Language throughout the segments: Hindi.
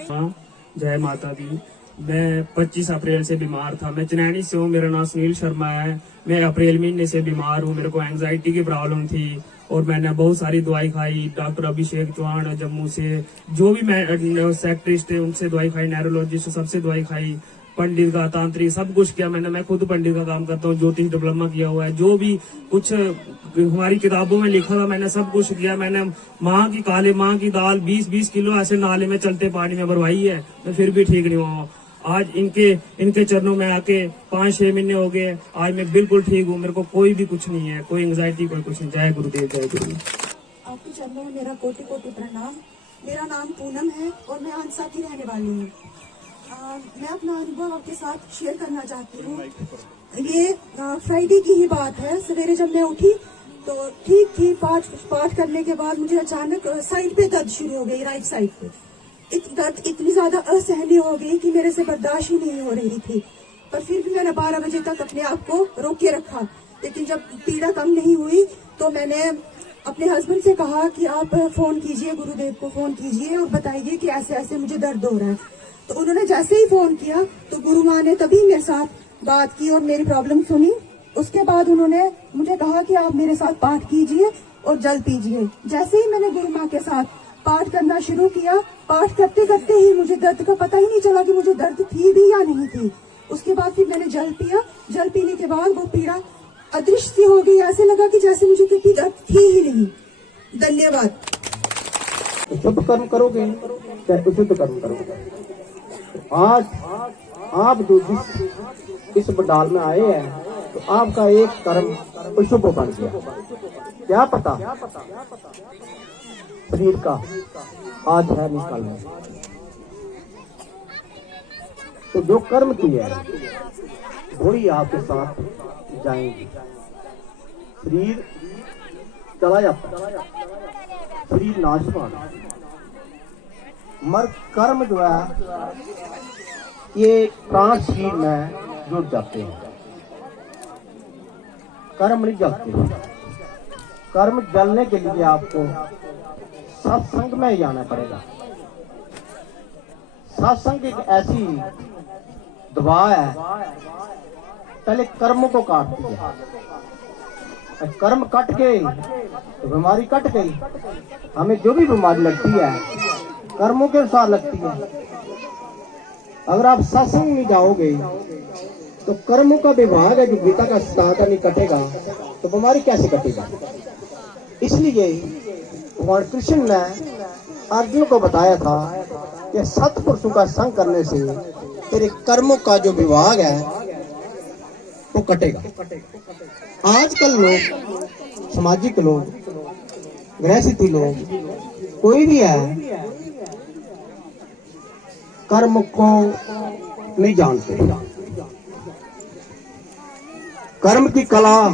हाँ, जय माता दी। मैं 25 अप्रैल से बीमार था। मैं चनैनी से हूँ। मेरा नाम सुनील शर्मा है। मैं अप्रैल महीने से बीमार हूँ। मेरे को एंजाइटी की प्रॉब्लम थी और मैंने बहुत सारी दवाई खाई। डॉक्टर अभिषेक चौहान जम्मू से, जो भी मैं सेक्ट्रिस्ट थे उनसे दवाई खाई, न्यूरोलॉजिस्ट सबसे दवाई खाई, पंडित का, तांत्रिक, सब कुछ किया मैंने। मैं खुद पंडित का काम करता हूँ, ज्योतिष डिप्लोमा किया हुआ है। जो भी कुछ हमारी किताबों में लिखा था मैंने सब कुछ किया। मैंने माँ की काले माँ की दाल 20-20 किलो ऐसे नाले में चलते पानी में भरवाई है, मैं फिर भी ठीक नहीं हुआ। आज इनके चरणों में आके 5-6 महीने हो गए। आज मैं बिल्कुल ठीक हूँ। मेरे को कोई भी कुछ नहीं है, कोई एंजाइटी, कोई कुछ नहीं। जय गुरुदेव, जय गुरु। आपके चरणों में मेरा कोटि कोटि प्रणाम। मेरा नाम पूनम है और मैं आंसा की रहने वाली हूँ। मैं अपना अनुभव आपके साथ शेयर करना चाहती हूँ। ये फ्राइडे की ही बात है। सवेरे जब मैं उठी तो ठीक थी। पाठ करने के बाद मुझे अचानक साइड पे दर्द शुरू हो गई, राइट साइड पे। दर्द इतनी ज्यादा असहनीय हो गई कि मेरे से बर्दाश्त ही नहीं हो रही थी। पर फिर भी मैंने 12 बजे तक अपने आप को रोके रखा। लेकिन जब पीड़ा कम नहीं हुई तो मैंने अपने हस्बैंड से कहा कि आप फोन कीजिए, गुरुदेव को फोन कीजिए और बताइए कि ऐसे ऐसे मुझे दर्द हो रहा है। तो उन्होंने जैसे ही फोन किया तो गुरु माँ ने तभी मेरे साथ बात की और मेरी प्रॉब्लम सुनी। उसके बाद उन्होंने मुझे कहा कि आप मेरे साथ पाठ कीजिए और जल पीजिए। जैसे ही मैंने गुरु माँ के साथ पाठ करना शुरू किया, पाठ करते करते ही मुझे दर्द का पता ही नहीं चला कि मुझे दर्द थी भी या नहीं थी। उसके बाद फिर मैंने जल पिया। जल पीने के बाद वो पीड़ा अदृश्य सी हो गई। ऐसे लगा कि जैसे मुझे कोई दर्द थी ही नहीं। धन्यवाद। शुभ कर्म करोगे चाहे अशुद्ध कर्म करोगे, आज आप जो इस पंडाल में आए हैं तो आपका एक कर्म अशुभ बन गया। क्या पता शरीर का आज है निकल में, तो जो कर्म किया है वही आपके साथ जाएंगे। शरीर चला जाता, शरीर नाशवान, मर कर्म जो है ये प्राण शरीर में जुड़ जाते हैं। कर्म नहीं जलते। कर्म जलने के लिए आपको सत्संग में ही आना पड़ेगा। सत्संग एक ऐसी दवा है, पहले कर्मों को काटती है। कर्म कट गए तो बीमारी कट गई। हमें जो भी बीमारी लगती है कर्मों के अनुसार लगती है। अगर आप सत्संग में जाओगे तो कर्मों का विभाग है जो गीता का सिद्धांत नहीं कटेगा तो बीमारी कैसे कटेगा। इसलिए भगवान कृष्ण ने अर्जुन को बताया था कि सत्पुरुषों का संग करने से तेरे कर्मों का जो विभाग है वो कटेगा। आजकल लोग, सामाजिक लोग, गृहस्थी लोग, कोई भी है, कर्म को नहीं जानते। कर्म की कला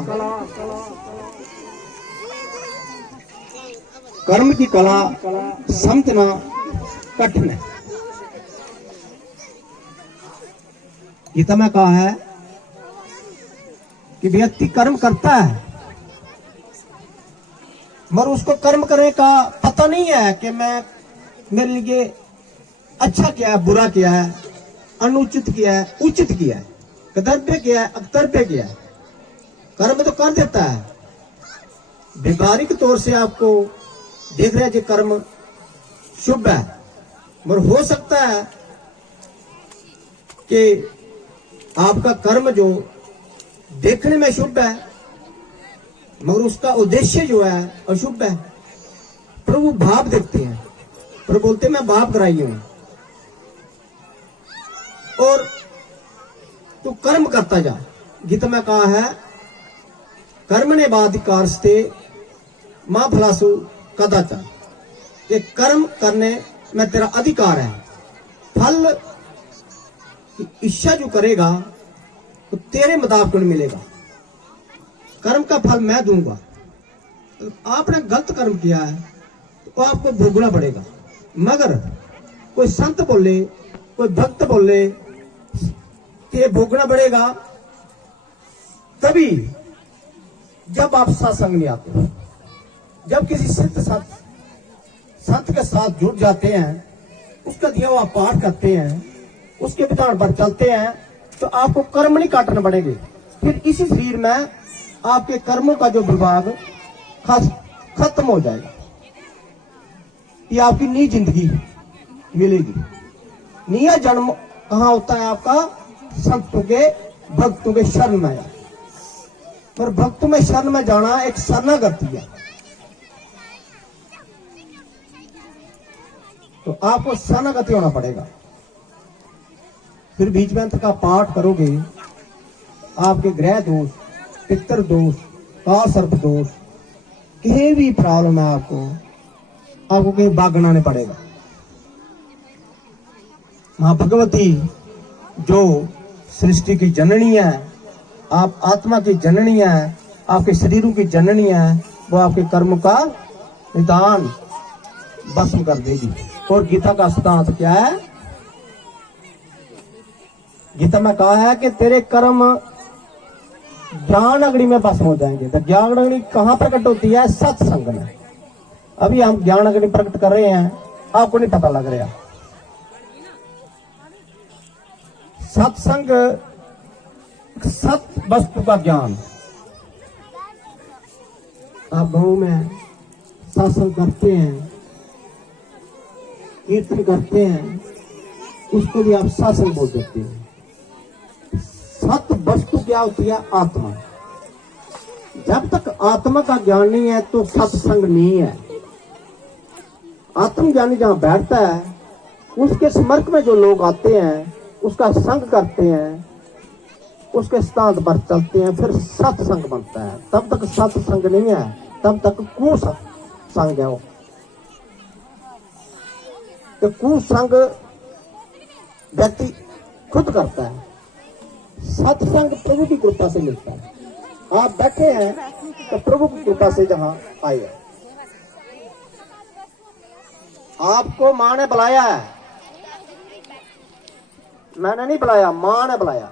समझना कठिन है। गीता में कहा है कि व्यक्ति कर्म करता है मगर उसको कर्म करने का पता नहीं है कि मैं मेरे लिए अच्छा किया है, बुरा किया है, अनुचित किया है, उचित किया है, कर्तव्य किया है, अकर्तव्य किया है। कर्म तो कर देता है। व्यवहारिक तौर से आपको देख रहे हैं कि कर्म शुभ है, मगर हो सकता है कि आपका कर्म जो देखने में शुभ है मगर उसका उद्देश्य जो है अशुभ है। प्रभु भाव देखते हैं, प्रभु बोलते मैं भाव कराई हूं और तू कर्म करता जा। गीता में कहा है कर्मणे बाधिकारस्ते मां फलासु कदाचार, ये कर्म करने में तेरा अधिकार है। फल की इच्छा जो करेगा तो तेरे मुताबिक मिलेगा। कर्म का फल मैं दूंगा। तो आपने गलत कर्म किया है तो आपको भोगना पड़ेगा। मगर कोई संत बोले, कोई भक्त बोले कि ये भोगना पड़ेगा, तभी जब आप सत्संग में आते हो, जब किसी संत के साथ जुड़ जाते हैं उसका दिया हुआ पाठ करते हैं, उसके विधान पर चलते हैं, तो आपको कर्म नहीं काटने पड़ेंगे। फिर इसी शरीर में आपके कर्मों का जो विभाग खत्म हो जाएगा। ये आपकी नई जिंदगी मिलेगी। नया जन्म कहाँ होता है आपका? संतों के, भक्तों के शरण में। पर भक्तों में शरण में जाना एक शरणागति है। तो आपको शरणागति होना पड़ेगा। फिर बीज मंत्र का पाठ करोगे, आपके ग्रह दोष, पितृ दोष, काल सर्प दोष, कहीं भी प्रॉब्लम है आपको कहीं भागना नहीं पड़ेगा। मां भगवती जो सृष्टि की जननी है, आप आत्मा की जननी है, आपके शरीरों की जननी है, वो आपके कर्म का निदान भस्म कर देगी। और गीता का सिद्धांत क्या है? गीता में कहा है कि तेरे कर्म ज्ञान अग्नि में भस्म हो जाएंगे। तो ज्ञान अग्नि कहां प्रकट होती है? सत्संग में। अभी हम ज्ञान अग्नि प्रकट कर रहे हैं, आपको नहीं पता लग रहा। सत्संग, सत वस्तु का ज्ञान। आप गांव में सत्संग करते हैं, कीर्तन करते हैं, उसको भी आप सत्संग बोल देते हैं। सत वस्तु क्या होती है? आत्मा। जब तक आत्मा का ज्ञान नहीं है तो सत्संग नहीं है। आत्मज्ञानी जहां बैठता है, उसके स्मर्क में जो लोग आते हैं, उसका संग करते हैं, उसके सिद्धांत पर चलते हैं, फिर सत्संग बनता है। तब तक सत्संग नहीं है, तब तक कुसंग है। तो कुसंग व्यक्ति खुद करता है, सत्संग प्रभु की कृपा से मिलता है। आप बैठे हैं तो प्रभु की कृपा से जहां आए हैं। आपको मां ने बुलाया है, मैंने नहीं बुलाया, मां ने बुलाया,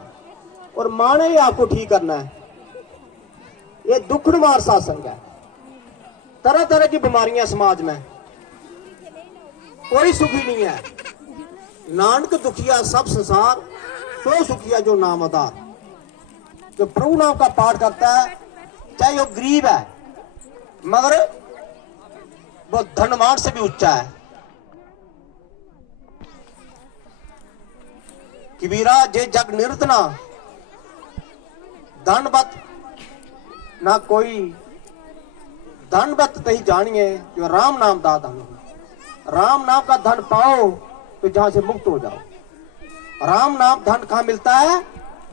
और मां ने ही आपको ठीक करना है। ये दुख निवार सत्संग है। तरह तरह की बीमारियां समाज में, कोई सुखी नहीं है। नानक दुखिया सब संसार, सो सुखिया जो नाम आधार। जो प्रभु नाम का पाठ करता है, चाहे वो गरीब है मगर वो धनवान से भी ऊंचा है। कबीरा जे जग निरतना, धनवत ना कोई, धनवत तही जानिए जो राम नाम दा धन। राम नाम का धन पाओ तो जहां से मुक्त हो जाओ। राम नाम धन कहां मिलता है?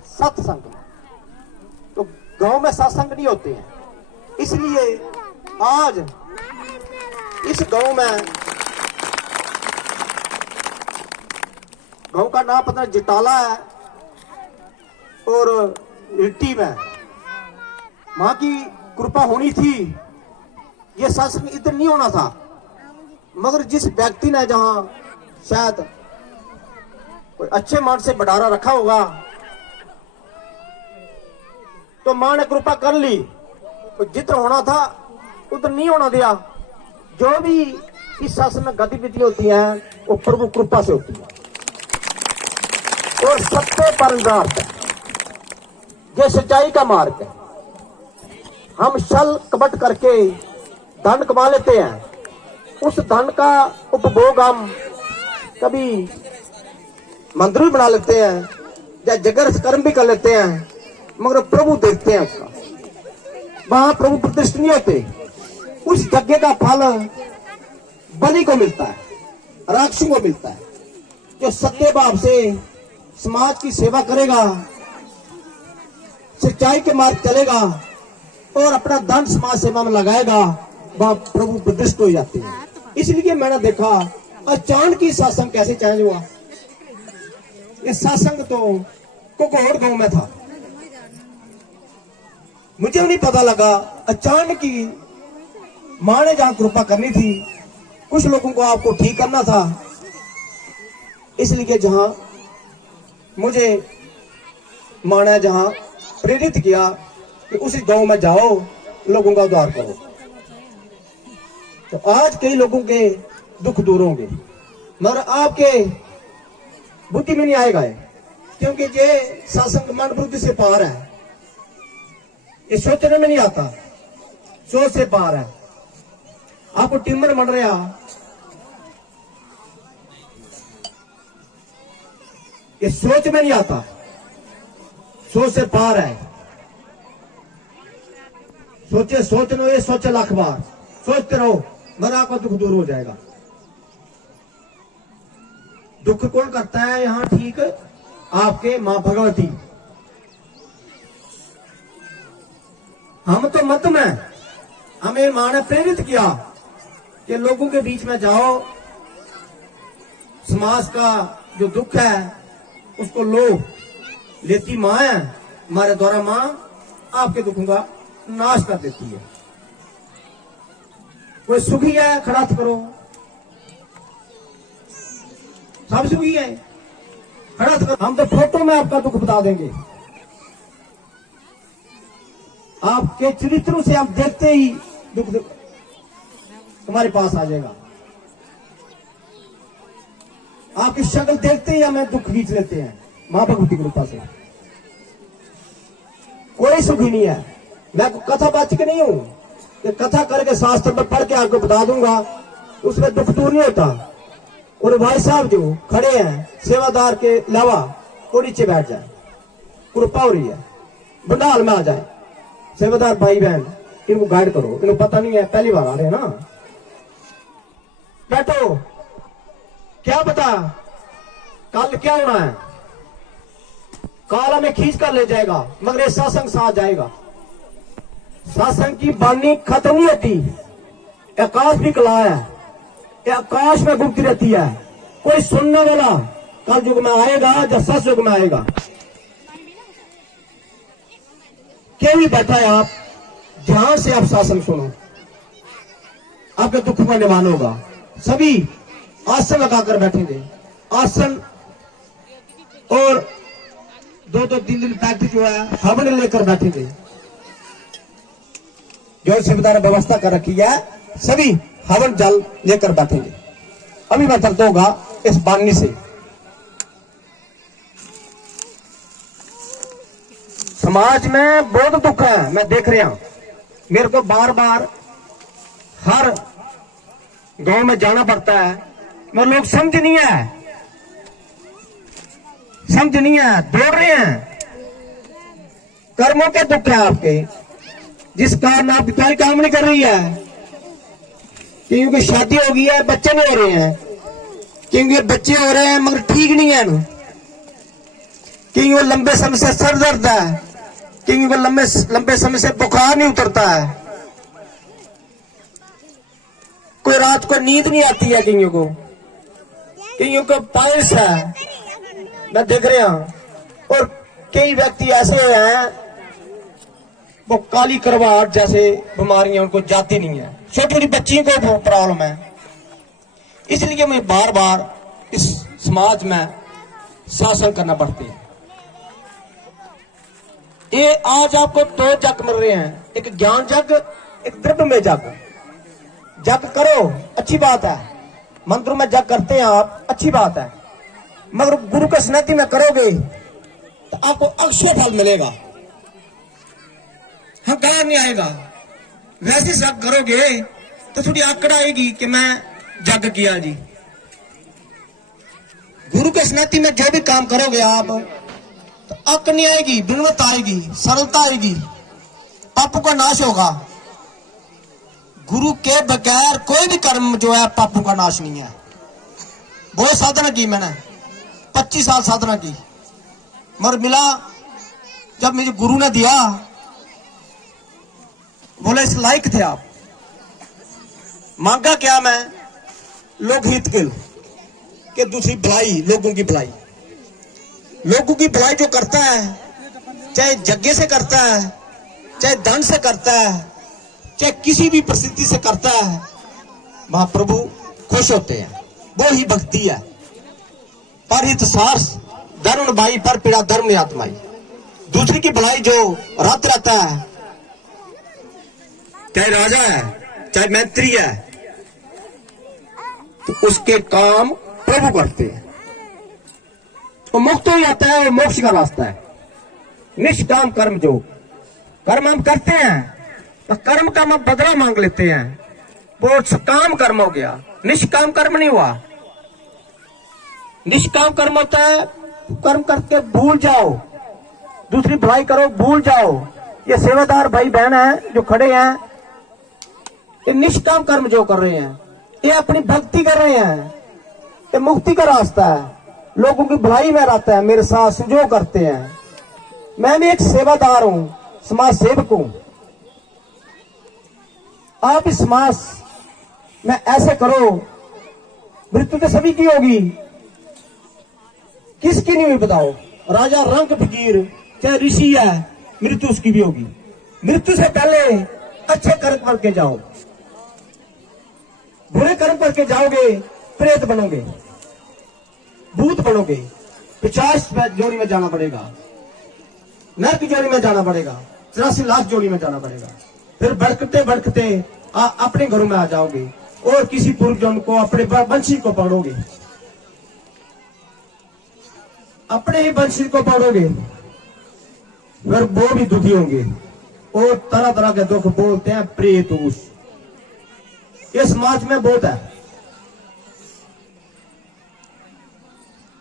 सत्संग में। तो गांव में सत्संग नहीं होते हैं, इसलिए आज इस गांव में, गांव का नाम पता जिटाला है, और रिट्टी में मां की कृपा होनी थी, ये सत्संग इधर नहीं होना था। मगर जिस व्यक्ति ने जहां शायद कोई अच्छे मन से भंडारा रखा होगा, तो मां ने कृपा कर ली, तो जितना होना था उधर नहीं होना दिया। जो भी इस शासन में गतिविधि होती है वो प्रभु कृपा से होती है, और सत्य परमार्थ है, ये सच्चाई का मार्ग है। हम छल कपट करके धन कमा लेते हैं, उस धन का उपभोग हम कभी मंदिर भी बना लेते हैं या जगर कर्म भी कर लेते हैं, मगर प्रभु देखते हैं उसका। वहां प्रभु प्रतिष्ठित नहीं होते। उस यज्ञ का फल बलि को मिलता है, राक्षसों को मिलता है। जो सत्य भाव से समाज की सेवा करेगा, सच्चाई के मार्ग चलेगा और अपना धन समाज सेवा में लगाएगा, वह प्रभु प्रतिष्ठित हो जाते हैं। इसलिए मैंने देखा अचानक ही सत्संग कैसे चेंज हुआ। ये सत्संग तो कोकोड़ गांव में था, मुझे नहीं पता लगा। अचानक ही मां ने जहां कृपा करनी थी, कुछ लोगों को आपको ठीक करना था, इसलिए जहां मुझे मां ने जहां प्रेरित किया कि उसी गांव में जाओ, लोगों का उद्धार करो, तो आज कई लोगों के दुख दूर होंगे। मगर आपके बुद्धि में नहीं आएगा ये, क्योंकि ये सत्संग मन बुद्धि से पार है, ये सोचने में नहीं आता, सोच से पार है। आपको टिम्बर बन रहा, ये सोच में नहीं आता, सोच से पार है। सोचे सोच लो, ये सोचे लाख बार, सोचते रहो, मगर आपका दुख दूर हो जाएगा। दुख कौन करता है यहां ठीक? आपके मां भगवती। हम तो मत में, हमें मां ने प्रेरित किया कि लोगों के बीच में जाओ, समाज का जो दुख है उसको लो। लेती मां है, हमारे द्वारा मां आपके दुखों का नाश कर देती है। कोई सुखी है, खड़ा करो, सब सुखी है, खड़ा करो। हम तो फोटो में आपका दुख बता देंगे, आपके चरित्रों से आप देखते ही दुख तुम्हारे पास आ जाएगा। आपकी शक्ल देखते ही हमें दुख खींच लेते हैं। मां भगवती की कृपा से कोई सुखी नहीं है। मैं कथावाचक नहीं हूं कि कथा करके शास्त्र में पढ़ के आपको बता दूंगा, उसमें दुख दूर नहीं होता। और भाई साहब जो खड़े हैं सेवादार के अलावा, वो नीचे बैठ जाए, कृपा हो रही है, बंडाल में आ जाए। सेवादार भाई बहन, इनको गाइड करो, इनको पता नहीं है, पहली बार आ रहे हैं ना। बैठो, क्या पता कल क्या होना है। काल हमें खींच कर ले जाएगा, मगर ये सत्संग साथ जाएगा। सत्संग की बानी खत्म नहीं होती। आकाश भी कला है, ये आकाश में घूमती रहती है। कोई सुनने वाला कल युग में आएगा, जब सच युग में आएगा। क्या भी बैठा है, आप ध्यान से आप सत्संग सुनो, आपके दुख का निवारण होगा। सभी आसन लगाकर बैठेंगे, आसन और 2-3 दिन प्रैक्टिस जो है हवन लेकर बैठेंगे। जो सेवादार ने व्यवस्था कर रखी है, सभी हवन जल लेकर बैठेंगे। अभी मैं चलता होगा इस बानी से। समाज में बहुत दुख है, मैं देख रहा हूं। मेरे को बार बार हर गांव में जाना पड़ता है, मगर लोग समझ नहीं है, समझ नहीं है, दौड़ रहे हैं। कर्मों के दुख है आपके, जिस कारण आप कोई काम नहीं कर रही है। क्योंकि शादी हो गई है, बच्चे नहीं हो रहे हैं, क्योंकि बच्चे हो रहे हैं मगर ठीक नहीं है, क्योंकि वो लंबे समय से सर दर्द है, क्योंकि वो लंबे समय से बुखार नहीं उतरता है, कोई रात को नींद नहीं आती है, क्योंकि को पायल्स है, मैं देख रहा हूं। और कई व्यक्ति ऐसे हुए हैं, वो काली करवाहट जैसे बीमारियां उनको जाती नहीं है। छोटी छोटी बच्चियों को प्रॉब्लम है। इसलिए मैं बार बार इस समाज में शासन करना पड़ती है। ये आज आपको 2 जग मिल रहे हैं, एक ज्ञान जग, एक द्रव्य में जग। जग करो, अच्छी बात है, मंत्रों में जग करते हैं आप, अच्छी बात है, मगर गुरु के स्नेह में करोगे तो आपको अक्षय फल मिलेगा, हकार नहीं आएगा। वैसे जग करोगे तो थोड़ी आकड़ आएगी कि मैं जग किया जी। गुरु के स्नेह में जो भी काम करोगे आप, तो अक नहीं आएगी, विनम्रता आएगी, सरलता आएगी, पापों का नाश होगा। गुरु के बगैर कोई भी कर्म जो है पापों का नाश नहीं है। बहुत साधना की मैंने, 25 साल साधना की, मगर मिला जब मुझे गुरु ने दिया, बोले इस लायक थे आप। मांगा क्या मैं? लोक हित के कि दूसरी भलाई, लोगों की भलाई। लोगों की भलाई जो करता है, चाहे यज्ञ से करता है, चाहे धन से करता है, चाहे किसी भी परिस्थिति से करता है, महाप्रभु खुश होते हैं। वो ही भक्ति है। पर हित सार्स धर्म भाई, पर पीड़ा धर्म नहीं आत्माई। दूसरी की भलाई जो रत रहता है, चाहे राजा है, चाहे मैत्री है, तो उसके काम प्रभु करते हैं। तो मुक्त हो जाता है और मोक्ष का रास्ता है। निष्काम कर्म, जो कर्म हम करते हैं तो कर्म का हम बदला मांग लेते हैं, वो काम कर्म हो गया, निष्काम कर्म नहीं हुआ। निष्काम कर्म होता है कर्म करके भूल जाओ, दूसरी भलाई करो, भूल जाओ। ये सेवादार भाई बहन है जो खड़े हैं, ये निष्काम कर्म जो कर रहे हैं, ये अपनी भक्ति कर रहे हैं, ये मुक्ति का रास्ता है, लोगों की भलाई में रहता है। मेरे साथ जो करते हैं, मैं भी एक सेवादार हूं, समाज सेवक हूं। आप इस समाज में ऐसे करो, मृत्यु तो सभी की होगी, किसकी नहीं हुई बताओ। राजा रंग फकीर चाहे ऋषि है, मृत्यु उसकी भी होगी। मृत्यु से पहले अच्छे कर्म करके जाओ, बुरे कर्म करके जाओगे प्रेत बनोगे, भूत बनोगे, 50 जोड़ी में जाना पड़ेगा, नरक जोड़ी में जाना पड़ेगा, 84 लाख जोड़ी में जाना पड़ेगा। फिर भड़कते भड़कते अपने घरों में आ जाओगे और किसी पूर्वजन को, अपने वंशी को पकड़ोगे, अपने ही वंशी को पकड़ोगे, फिर वो भी दुखी होंगे और तरह तरह के दुख बोलते हैं प्रेत उस। ये समाज में बहुत है।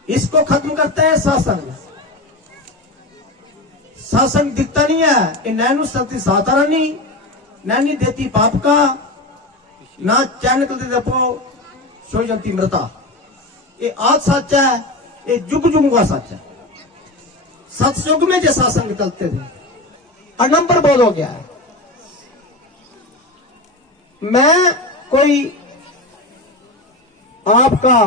इसको खत्म करता है सत्संग। सत्संग दिखता नहीं है, ये नैनु शक्ति सातारानी नैनी देती पाप का, ना चैन निकलती दपो सो जंती मृता। ये आज सच है, ये जुग जुग का सच है। सत्सुग में जो सत्संग चलते थे, अनंबर बोध हो गया है। मैं कोई आपका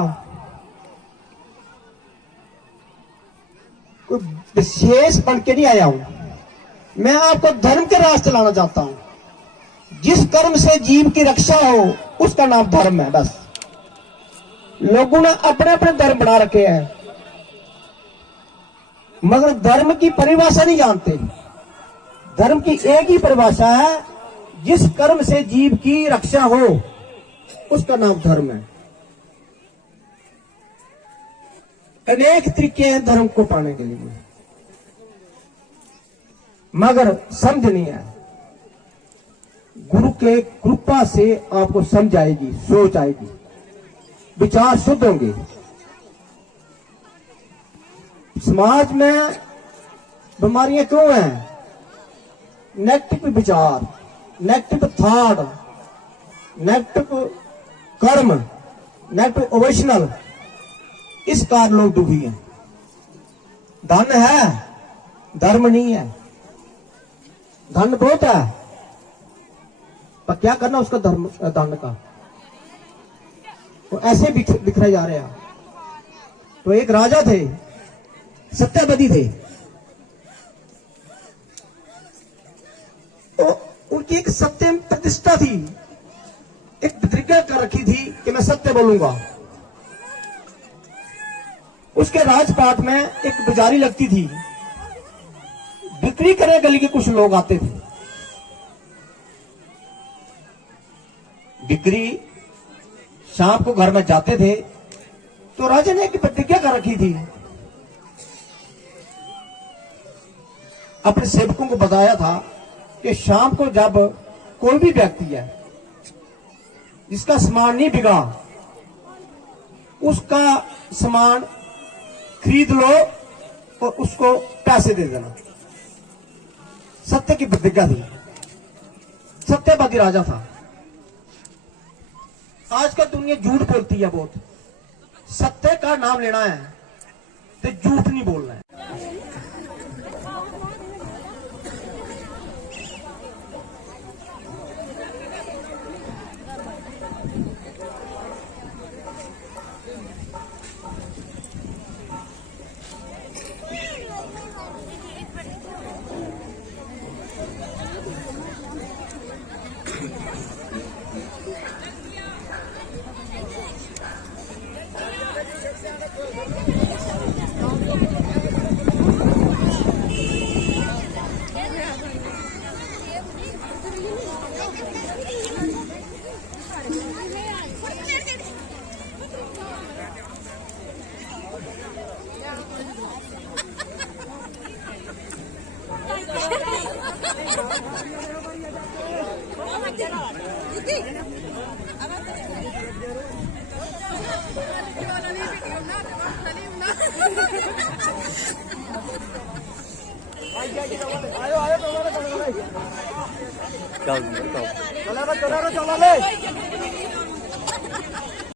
कोई विशेष बन के नहीं आया हूं, मैं आपको धर्म के रास्ते लाना चाहता हूं। जिस कर्म से जीव की रक्षा हो उसका नाम धर्म है। बस लोगों ने अपने अपने धर्म बना रखे हैं, मगर धर्म की परिभाषा नहीं जानते। धर्म की एक ही परिभाषा है, जिस कर्म से जीव की रक्षा हो उसका नाम धर्म है। अनेक तरीके हैं धर्म को पाने के लिए, मगर समझ नहीं है। गुरु के कृपा से आपको समझ आएगी, सोच आएगी, विचार शुद्ध होंगे। समाज में बीमारियां क्यों हैं? नेगेटिव विचार, नेगेटिव थॉट, नेगेटिव कर्म, नेगेटिव ओवेशनल, इस कारण लोग दुखी हैं। धन है, धर्म नहीं है। धन बहुत है, पर क्या करना उसका धर्म धन का, वो ऐसे बिखरे जा रहे हैं। तो एक राजा थे, सत्यवती थे, तो उनकी एक सत्य प्रतिष्ठा थी, एक प्रतिज्ञा कर रखी थी कि मैं सत्य बोलूंगा। उसके राजपाट में एक पुजारी लगती थी, बिक्री करने गली के कुछ लोग आते थे। बिक्री शाम को घर में जाते थे, तो राजा ने एक प्रतिज्ञा कर रखी थी, अपने सेवकों को बताया था कि शाम को जब कोई भी व्यक्ति है जिसका सामान नहीं बिका, उसका सामान खरीद लो और उसको पैसे दे देना। सत्य की प्रतिज्ञा थी, सत्यवादी राजा था। आजकल दुनिया झूठ बोलती है बहुत। सत्य का नाम लेना है तो झूठ नहीं बोलना है। चल चल चल चल